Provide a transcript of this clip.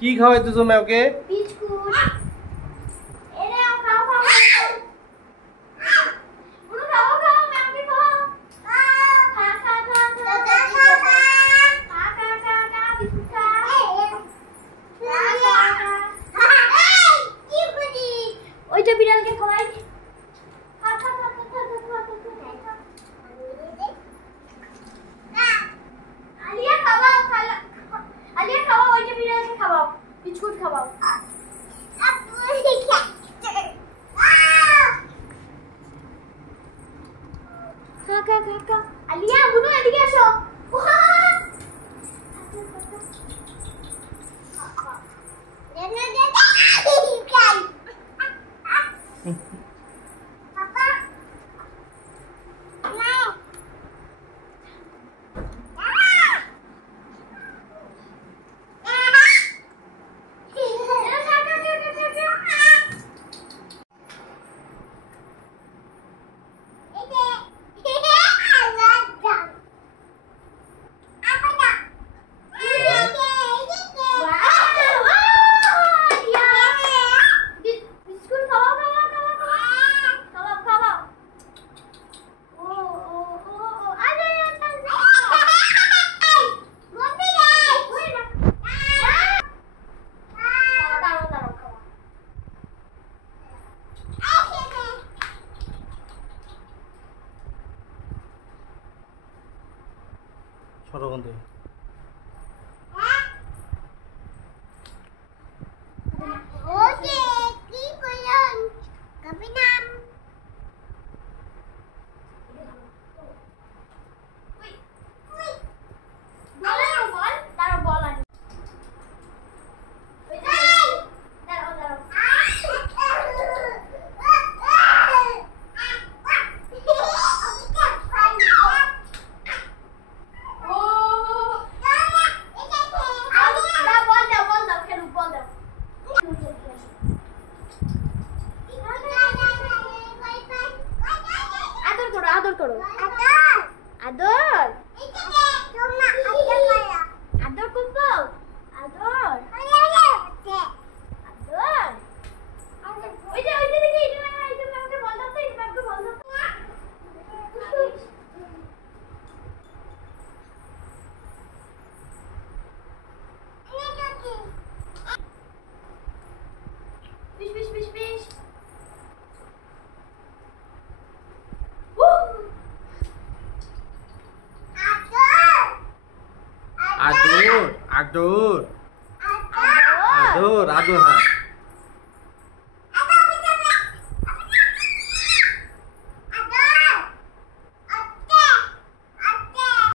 কি খাওয়াইতো তুমি ওকে? বিস্কুট। এরে খাও খাও খাও। পুরো খাও খাও ম্যামকে খাও। খা খা খা খা খা খা বিস্কুট খা। কি বুঝি? ওইটা বিড়ালকে খাওয়াই। খা খা খা খা খা খা খা। আলিয়া খাওয়াও খালা। আলিয়া খাওয়াও ওইটা বিড়ালকে খাওয়াও। বিস্কুট খাওয়াও। আলিয়া বুনু এদিকে আসো। ছোট বন্ধু ওকে কি কইলেন কবি নাম আদর করো আদর আদর করবো আদর আদর ওইটা দেখি এটা আমাকে বল দাও তো এটা আমাকে বল দাও পিশ পিশ পিশ পিশ আদর আদর আদর আদর হ্যাঁ